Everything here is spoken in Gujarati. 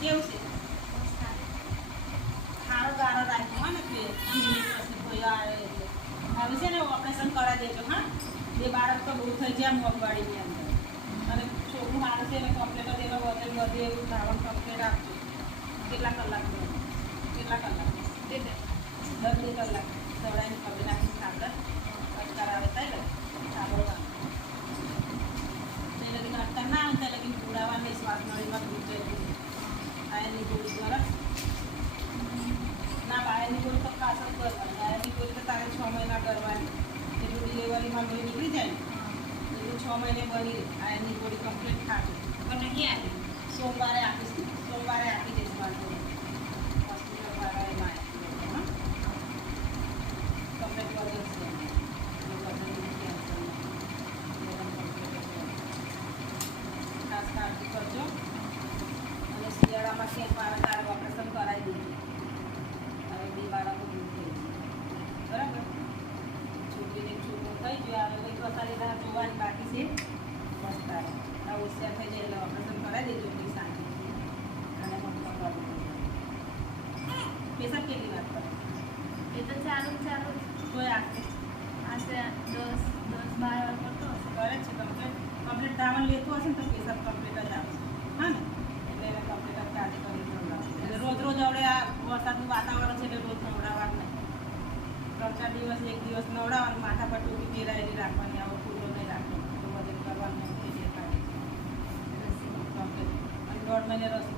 કેવું છે? ખારો ગારો રાખ્યો હા ને તે પછી કોઈ આવે એટલે હવે છે ને ઓપરેશન કરાવી દેજો હા. બે બાળક તો બહુ થઈ જાય મોંઘવાડીની અંદર અને છોકરું સારું છે એને કમ્પ્લેટ જ એનો વજન વધે એવું ધાવણ કમ્પ્લેટ આપજો. કેટલા કલાક કેટલા કલાક 10 કલાક સવડાવીને ખબર નાખીને આપણે અટકાર આવે થાય ને સાંભળવાનું તે લગીને અટકાર ના આવે ત્યાં લગીને પુરાવાની શ્વાસ નળીમાં દૂધ જતું આયરની ગોળી દ્વારા ના બાયરની ગોળી તો ખાસ જ કરવાની બાયરની ગોળી તો તારે 6 મહિના કરવાની એટલું ડિલિવરીમાં લોહી નીકળી જાય ને એટલું 6 મહિને બની આયરની ગોળી કમ્પ્લીટ ખાશે પણ નહીં આવી સોમવારે આપીશ સોમવારે આપી દઈશ મારે હોસ્પિટલ વાળા એમાં કમ્પ્લીટ વજન છે ખાસ કાળજી કરજો અને શિયાળામાં ક્યાંક મારા તારે ઓપરેશન કરાવી દીધું હવે બે બાળકો દૂર થઈ ગયું બરાબર છોકરીને છોકરો થઈ ગયો હવે કંઈક વસારી રાહ જોવાની બાકી છે બસ તારે આ હોશિયાર થઈ જાય એટલે ઓપરેશન કરાવી દેજો કંઈ શાંતિથી અને મતલબ પેશન્ટ કેટલી વાત કરે એ તો ચાલુ કોઈ આપે આશે 10-12 વાર કરતો હશે. કરે છે કમ્પ્લીટ ધાવણ લેતું હશે ને તો પેશન્ટ કમ્પ્લીટ જ આવશે હા ને એટલે એને કમ્પ્લીટ જ કાઢી કરી ખવડાવશે એટલે રોજ રોજ હવે આ વરસાદનું વાતાવરણ છે એટલે રોજ નવડાવવાનું નહીં 3-4 દિવસ એક દિવસ નવડાવવાનું માથા પર ટોપી પહેરાયેલી રાખવાની આવો પૂરો નહીં રાખવાનો વજન કરવાનું નહીં કમ્પ્લીટ અને 1.5 મહિને રસી